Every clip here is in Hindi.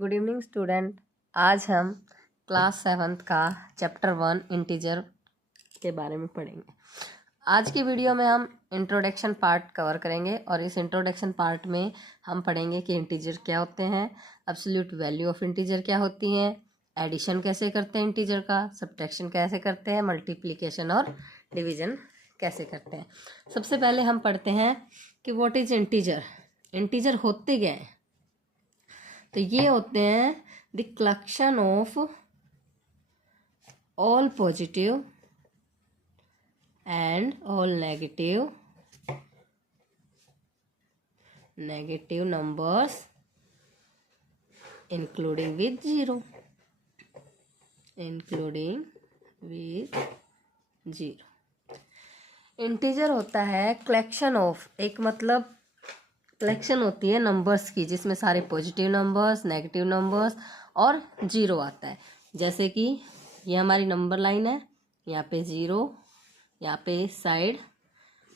Good evening student. आज हम क्लास 7th का चैप्टर 1 इंटीजर के बारे में पढ़ेंगे। आज की वीडियो में हम इंट्रोडक्शन पार्ट कवर करेंगे और इस इंट्रोडक्शन पार्ट में हम पढ़ेंगे कि इंटीजर क्या होते हैं, एब्सोल्यूट वैल्यू ऑफ इंटीजर क्या होती हैं, एडिशन कैसे करते हैं इंटीजर का, सब्ट्रैक्शन कैसे करते हैं, मल्टीप्लिकेशन और डिवीजन कैसे करते हैं। सबसे पहले हम पढ़ते हैं कि व्हाट इज इंटीजर। इंटीजर होते क्या हैं? तो ये होते हैं the collection of all positive and all negative numbers including with zero. Integer होता है कलेक्शन ऑफ, एक मतलब कलेक्शन होती है नंबर्स की जिसमें सारे पॉजिटिव नंबर्स, नेगेटिव नंबर्स और जीरो आता है। जैसे कि ये हमारी नंबर लाइन है, यहाँ पे जीरो, यहाँ पे इस साइड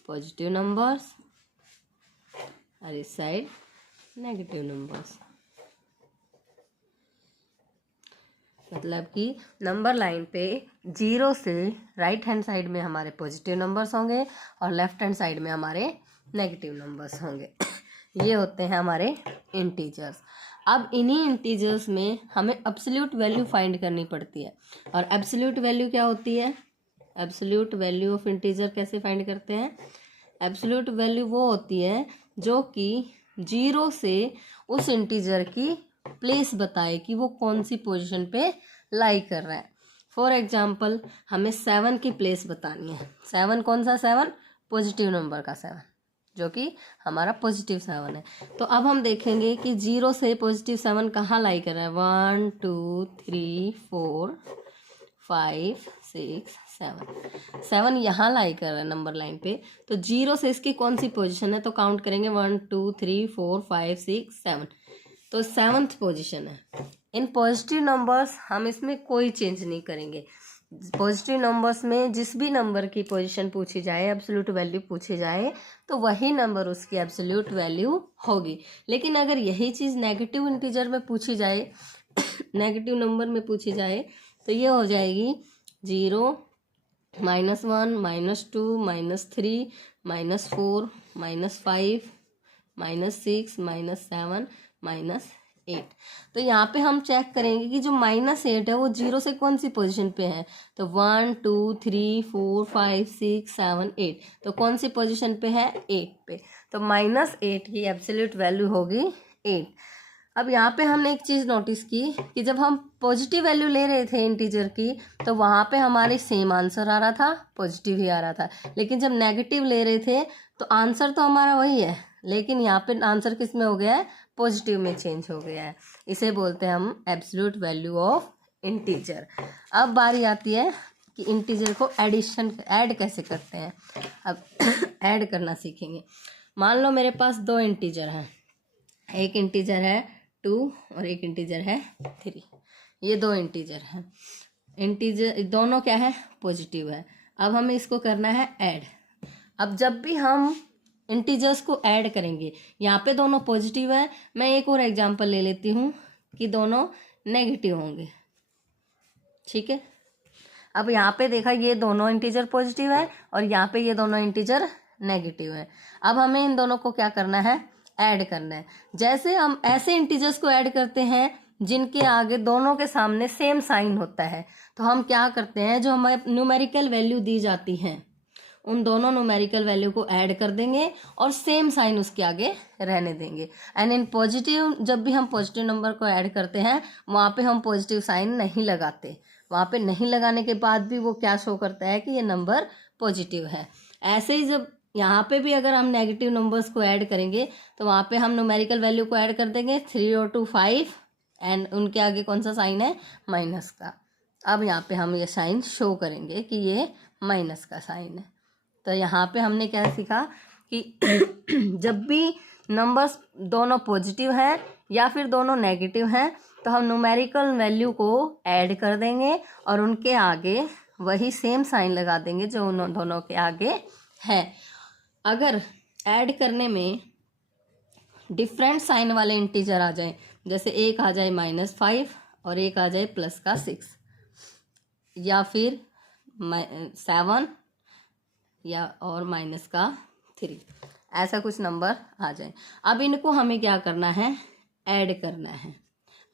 पॉजिटिव नंबर्स और इस साइड नेगेटिव नंबर्स। मतलब कि नंबर लाइन पे जीरो से राइट हैंड साइड में हमारे पॉजिटिव नंबर्स होंगे और लेफ्ट हैंड साइड में हमारे नेगेटिव नंबर्स होंगे। ये होते हैं हमारे इंटीजर्स। अब इन्हीं इंटीजर्स में हमें एब्सोल्यूट वैल्यू फाइंड करनी पड़ती है। और एब्सोल्यूट वैल्यू क्या होती है? एब्सोल्यूट वैल्यू ऑफ इंटीजर कैसे फाइंड करते हैं? एब्सोल्यूट वैल्यू वो होती है जो कि जीरो से उस इंटीजर की प्लेस बताए कि वो कौन सी पोजीशन पे लाई कर रहा है। फॉर एग्जाम्पल हमें 7 की प्लेस बतानी है। 7 कौन सा 7? पॉजिटिव नंबर का 7, जो कि हमारा पॉजिटिव 7 है। तो अब हम देखेंगे कि जीरो से पॉजिटिव 7 कहाँ लाई कर रहा है। 1 2 3 4 5 6 7 यहाँ लाई कर रहा है नंबर लाइन पे। तो जीरो से इसकी कौन सी पोजीशन है? तो काउंट करेंगे 1 2 3 4 5 6 7, तो 7th पोजीशन है। इन पॉजिटिव नंबर्स हम इसमें कोई चेंज नहीं करेंगे। पॉजिटिव नंबर्स में जिस भी नंबर की पोजीशन पूछी जाए, एब्सोल्यूट वैल्यू पूछी जाए, तो वही नंबर उसकी एब्सोल्यूट वैल्यू होगी। लेकिन अगर यही चीज़ नेगेटिव इंटीजर में पूछी जाए नेगेटिव नंबर में पूछी जाए, तो ये हो जाएगी 0 -1 -2 -3 -4 -5 -6 -7 -8। तो यहाँ पे हम चेक करेंगे कि जो -8 है वो जीरो से कौन सी पोजीशन पे है। तो 1 2 3 4 5 6 7 8, तो कौन सी पोजीशन पे है? 8 पे। तो -8 की एब्सोल्यूट वैल्यू होगी 8। अब यहाँ पे हमने एक चीज़ नोटिस की कि जब हम पॉजिटिव वैल्यू ले रहे थे इंटीजर की, तो वहाँ पे हमारे सेम आंसर आ रहा था, पॉजिटिव ही आ रहा था। लेकिन जब नेगेटिव ले रहे थे तो आंसर तो हमारा वही है, लेकिन यहाँ पे आंसर किस में हो गया है? पॉजिटिव में चेंज हो गया है। इसे बोलते हैं हम एब्सोल्यूट वैल्यू ऑफ इंटीजर। अब बारी आती है कि इंटीजर को ऐड कैसे करते हैं। अब ऐड करना सीखेंगे। मान लो मेरे पास दो इंटीजर हैं, एक इंटीजर है 2 और एक इंटीजर है 3। ये दो इंटीजर हैं। इंटीजर दोनों क्या है? पॉजिटिव है। अब हमें इसको करना है ऐड। अब जब भी हम इंटीजर्स को ऐड करेंगे, यहाँ पे दोनों पॉजिटिव है। मैं एक और एग्जांपल ले लेती हूँ कि दोनों नेगेटिव होंगे। ठीक है। अब यहाँ पे देखा, ये दोनों इंटीजर पॉजिटिव है और यहाँ पे ये दोनों इंटीजर नेगेटिव है। अब हमें इन दोनों को क्या करना है? ऐड करना है। जैसे हम ऐसे इंटीजर्स को ऐड करते हैं जिनके आगे दोनों के सामने सेम साइन होता है, तो हम क्या करते हैं, जो हमें न्यूमेरिकल वैल्यू दी जाती हैं उन दोनों न्यूमेरिकल वैल्यू को ऐड कर देंगे और सेम साइन उसके आगे रहने देंगे। एंड इन पॉजिटिव, जब भी हम पॉजिटिव नंबर को ऐड करते हैं वहाँ पे हम पॉजिटिव साइन नहीं लगाते। वहाँ पे नहीं लगाने के बाद भी वो क्या शो करता है कि ये नंबर पॉजिटिव है। ऐसे ही जब यहाँ पे भी अगर हम नेगेटिव नंबर्स को ऐड करेंगे तो वहाँ पे हम न्यूमेरिकल वैल्यू को ऐड कर देंगे 3 और 2 5, एंड उनके आगे कौन सा साइन है? माइनस का। अब यहाँ पे हम ये साइन शो करेंगे कि ये माइनस का साइन है। तो यहाँ पे हमने क्या सीखा कि जब भी नंबर्स दोनों पॉजिटिव हैं या फिर दोनों नेगेटिव हैं, तो हम न्यूमेरिकल वैल्यू को ऐड कर देंगे और उनके आगे वही सेम साइन लगा देंगे जो उन दोनों के आगे है। अगर ऐड करने में डिफरेंट साइन वाले इंटीजर आ जाएं, जैसे एक आ जाए -5 और एक आ जाए +6, या फिर 7 या और -3, ऐसा कुछ नंबर आ जाए। अब इनको हमें क्या करना है, ऐड करना है।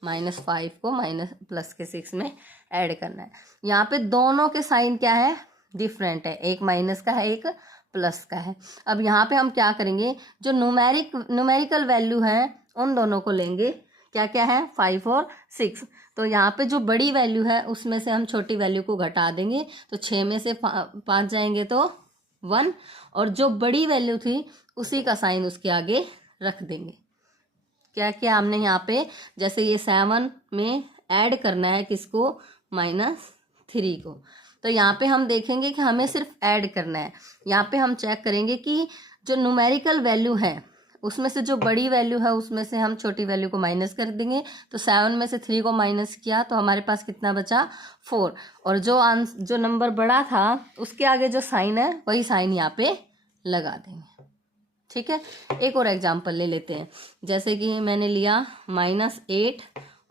-5 को +6 में ऐड करना है। यहाँ पे दोनों के साइन क्या है, डिफरेंट है, एक माइनस का है एक प्लस का है। अब यहाँ पे हम क्या करेंगे, जो न्यूमेरिकल वैल्यू है उन दोनों को लेंगे, क्या क्या है, 5 और 6। तो यहाँ पे जो बड़ी वैल्यू है उसमें से हम छोटी वैल्यू को घटा देंगे, तो 6 में से 5 जाएंगे तो 1, और जो बड़ी वैल्यू थी उसी का साइन उसके आगे रख देंगे। क्या क्या हमने यहाँ पे, जैसे ये 7 में ऐड करना है किसको, -3 को, तो यहाँ पे हम देखेंगे कि हमें सिर्फ ऐड करना है। यहाँ पे हम चेक करेंगे कि जो न्यूमेरिकल वैल्यू है उसमें से जो बड़ी वैल्यू है उसमें से हम छोटी वैल्यू को माइनस कर देंगे। तो 7 में से 3 को माइनस किया तो हमारे पास कितना बचा, 4, और जो नंबर बड़ा था उसके आगे जो साइन है वही साइन यहाँ पे लगा देंगे। ठीक है, एक और एग्जाम्पल ले लेते हैं। जैसे कि मैंने लिया -8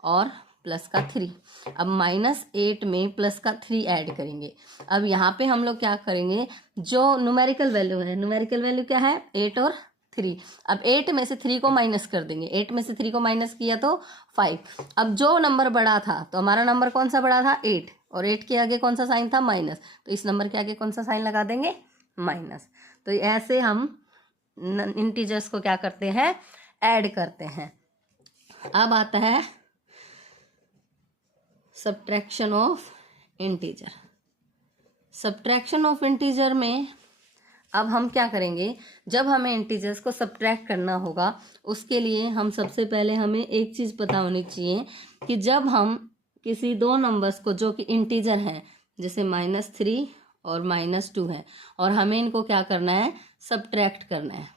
और +3। अब -8 में +3 ऐड करेंगे। अब यहाँ पे हम लोग क्या करेंगे, जो न्यूमेरिकल वैल्यू है, न्यूमेरिकल वैल्यू क्या है, 8 और 3। अब 8 में से 3 को माइनस कर देंगे, 8 में से 3 को माइनस किया तो 5। अब जो नंबर बड़ा था, तो हमारा नंबर कौन सा बड़ा था, 8, और 8 के आगे कौन सा साइन था, माइनस, तो इस नंबर के आगे कौन सा साइन लगा देंगे, माइनस। तो ऐसे हम इंटीजर्स को क्या करते हैं, ऐड करते हैं। अब आता है subtraction of integer. Subtraction of integer में अब हम क्या करेंगे, जब हमें इंटीजर्स को सब्ट्रैक्ट करना होगा उसके लिए हम सबसे पहले हमें एक चीज़ पता होनी चाहिए कि जब हम किसी दो नंबर्स को जो कि इंटीजर हैं, जैसे -3 और -2 है, और हमें इनको क्या करना है, सब्ट्रैक्ट करना है।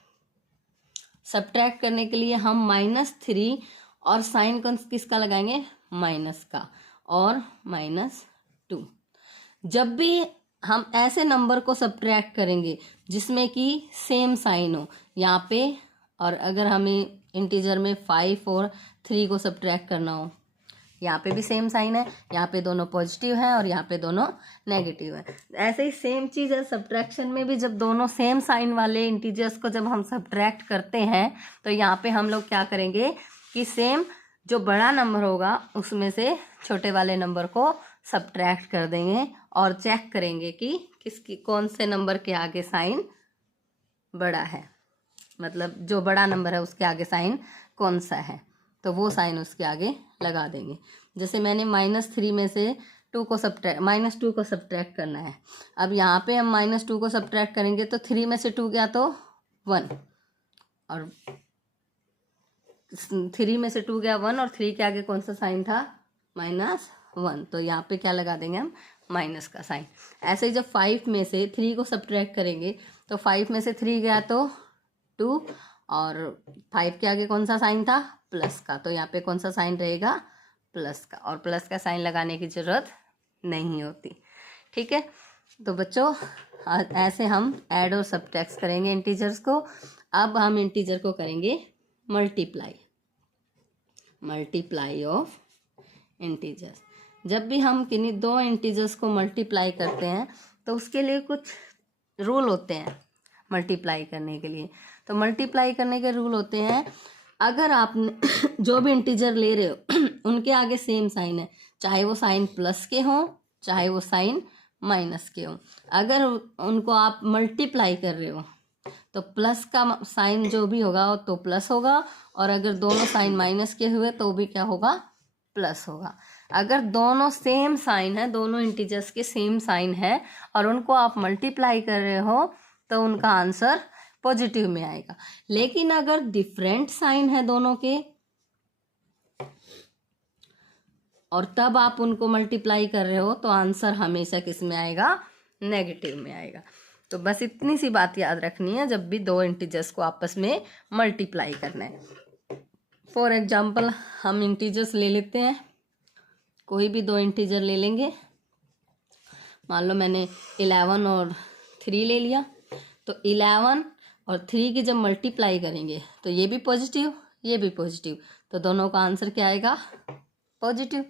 सब्ट्रैक्ट करने के लिए हम -3 और साइन किसका लगाएंगे, माइनस का, और -2। जब भी हम ऐसे नंबर को सब्ट्रैक्ट करेंगे जिसमें कि सेम साइन हो यहाँ पे, और अगर हमें इंटीजर में 5 और 3 को सब्ट्रैक्ट करना हो, यहाँ पे भी सेम साइन है, यहाँ पे दोनों पॉजिटिव हैं और यहाँ पे दोनों नेगेटिव है। ऐसे ही सेम चीज़ है सब्ट्रैक्शन में भी, जब दोनों सेम साइन वाले इंटीजर्स को जब हम सब्ट्रैक्ट करते हैं तो यहाँ पे हम लोग क्या करेंगे कि सेम जो बड़ा नंबर होगा उसमें से छोटे वाले नंबर को सब्ट्रैक्ट कर देंगे और चेक करेंगे कि किसकी कौन से नंबर के आगे साइन बड़ा है, मतलब जो बड़ा नंबर है उसके आगे साइन कौन सा है, तो वो साइन उसके आगे लगा देंगे। जैसे मैंने -3 में से -2 को सब्ट्रैक्ट करना है। अब यहाँ पे हम -2 को सब्ट्रैक्ट करेंगे तो 3 में से 2 गया तो 1, और 3 में से 2 गया 1, और 3 के आगे कौन सा साइन था, -1, तो यहाँ पे क्या लगा देंगे हम, माइनस का साइन। ऐसे ही जब 5 में से 3 को सब्ट्रैक्ट करेंगे तो 5 में से 3 गया तो 2, और 5 के आगे कौन सा साइन था, प्लस का, तो यहाँ पे कौन सा साइन रहेगा, प्लस का, और प्लस का साइन लगाने की ज़रूरत नहीं होती। ठीक है, तो बच्चों ऐसे हम ऐड और सब्ट्रैक्ट करेंगे इंटीजर्स को। अब हम इंटीजर को करेंगे मल्टीप्लाई ऑफ इंटीजर्स। जब भी हम किन्हीं दो इंटीजर्स को मल्टीप्लाई करते हैं तो उसके लिए कुछ रूल होते हैं मल्टीप्लाई करने के लिए। तो मल्टीप्लाई करने के रूल होते हैं, अगर आप जो भी इंटीजर ले रहे हो उनके आगे सेम साइन है, चाहे वो साइन प्लस के हों चाहे वो साइन माइनस के हों, अगर उनको आप मल्टीप्लाई कर रहे हो तो प्लस का साइन जो भी होगा तो प्लस होगा, और अगर दोनों साइन माइनस के हुए तो भी क्या होगा, प्लस होगा। अगर दोनों सेम साइन है, दोनों इंटीजर्स के सेम साइन है और उनको आप मल्टीप्लाई कर रहे हो तो उनका आंसर पॉजिटिव में आएगा। लेकिन अगर डिफरेंट साइन है दोनों के और तब आप उनको मल्टीप्लाई कर रहे हो तो आंसर हमेशा किस में आएगा, नेगेटिव में आएगा। तो बस इतनी सी बात याद रखनी है जब भी दो इंटीजर्स को आपस में मल्टीप्लाई करना है। फॉर एग्जाम्पल हम इंटीजर्स ले लेते हैं, कोई भी दो इंटीजर ले लेंगे। मान लो मैंने 11 और 3 ले लिया, तो 11 और 3 की जब मल्टीप्लाई करेंगे तो ये भी पॉजिटिव ये भी पॉजिटिव, तो दोनों का आंसर क्या आएगा? पॉजिटिव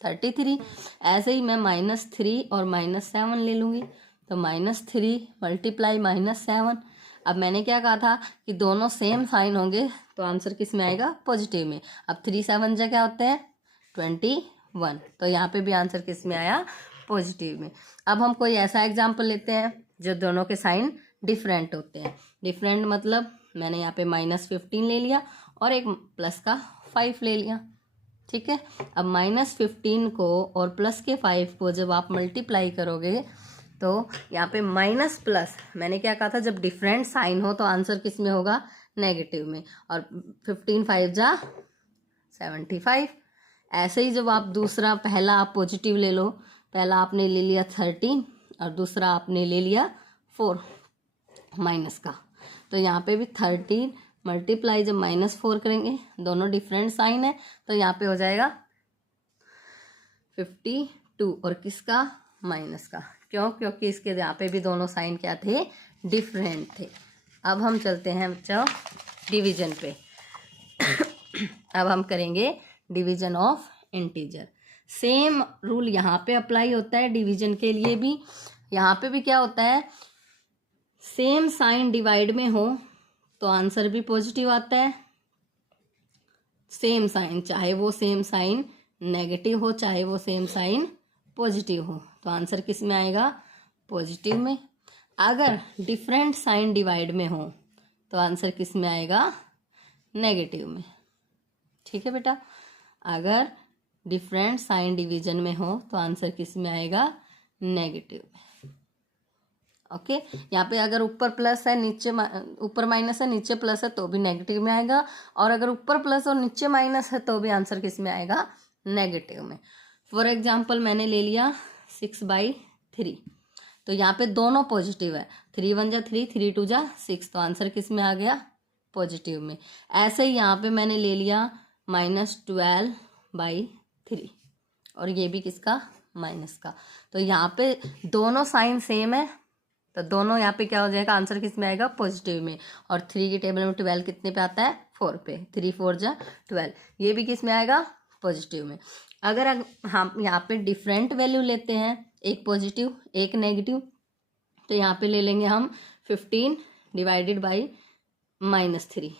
33। ऐसे ही मैं -3 और -7 ले लूँगी, तो -3 मल्टीप्लाई -7। अब मैंने क्या कहा था कि दोनों सेम साइन होंगे तो आंसर किस में आएगा? पॉजिटिव में। अब 3 7 जा क्या होते हैं? 21। तो यहाँ पे भी आंसर किस में आया? पॉजिटिव में। अब हम कोई ऐसा एग्जाम्पल लेते हैं जो दोनों के साइन डिफरेंट होते हैं। डिफरेंट मतलब मैंने यहाँ पे -15 ले लिया और एक प्लस का 5 ले लिया, ठीक है। अब -15 को और प्लस के 5 को जब आप मल्टीप्लाई करोगे तो यहाँ पे माइनस प्लस, मैंने क्या कहा था, जब डिफरेंट साइन हो तो आंसर किस में होगा? नेगेटिव में। और 15 5 जा 75। ऐसे ही जब आप दूसरा, पहला आप पॉजिटिव ले लो, पहला आपने ले लिया 13 और दूसरा आपने ले लिया 4 माइनस का, तो यहाँ पे भी 13 मल्टीप्लाई जब -4 करेंगे, दोनों डिफरेंट साइन है तो यहाँ पे हो जाएगा 52 और किसका? माइनस का। क्यों? क्योंकि इसके यहाँ पे भी दोनों साइन क्या थे? डिफरेंट थे। अब हम चलते हैं बच्चों डिवीजन पे। अब हम करेंगे division of integer. Same rule यहाँ पे अप्लाई होता है डिवीजन के लिए भी। यहाँ पे भी क्या होता है? सेम साइन डिवाइड में हो तो आंसर भी पॉजिटिव आता है। सेम साइन, चाहे वो सेम साइन नेगेटिव हो चाहे वो सेम साइन पॉजिटिव हो, तो आंसर किस में आएगा? पॉजिटिव में। अगर डिफरेंट साइन डिवाइड में हो तो आंसर किस में आएगा? नेगेटिव में, ठीक है बेटा। अगर डिफरेंट साइन डिवीजन में हो तो आंसर किस में आएगा? नेगेटिव में। ओके यहाँ पे अगर ऊपर प्लस है नीचे ऊपर माइनस है नीचे प्लस है तो भी नेगेटिव में आएगा, और अगर ऊपर प्लस और नीचे माइनस है तो भी आंसर किस में आएगा? नेगेटिव में। फॉर एग्जांपल मैंने ले लिया 6/3, तो यहाँ पे दोनों पॉजिटिव है। 3 1 जा 3, 3 2 जा 6, तो आंसर किस में आ गया? पॉजिटिव में। ऐसे ही यहाँ पे मैंने ले लिया -12/3 और ये भी किसका? माइनस का। तो यहाँ पे दोनों साइन सेम है तो दोनों यहाँ पे क्या हो जाएगा? आंसर किस में आएगा? पॉजिटिव में। और 3 की टेबल में 12 कितने पे आता है? 4 पे। 3 4 जा 12, ये भी किस में आएगा? पॉजिटिव में। अगर हम यहाँ पे डिफरेंट वैल्यू लेते हैं, एक पॉजिटिव एक नेगेटिव, तो यहाँ पे ले लेंगे हम 15 डिवाइडेड बाई -3।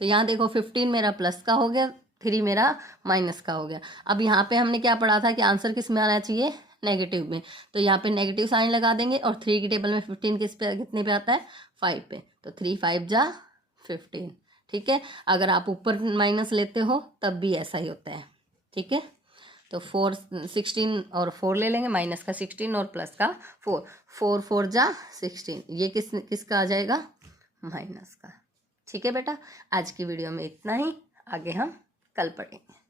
तो यहाँ देखो 15 मेरा प्लस का हो गया, 3 मेरा माइनस का हो गया। अब यहाँ पे हमने क्या पढ़ा था कि आंसर किस में आना चाहिए? नेगेटिव में। तो यहाँ पे नेगेटिव साइन लगा देंगे और 3 की टेबल में 15 किस पे कितने पे आता है? 5 पे। तो 3 5 जा 15, ठीक है। अगर आप ऊपर माइनस लेते हो तब भी ऐसा ही होता है, ठीक है। तो 4 16 और 4 ले लेंगे, माइनस का 16 और प्लस का 4, 4 4 जा 16, ये किसका आ जाएगा? माइनस का, ठीक है बेटा। आज की वीडियो में इतना ही, आगे हम कल पढ़ेंगे।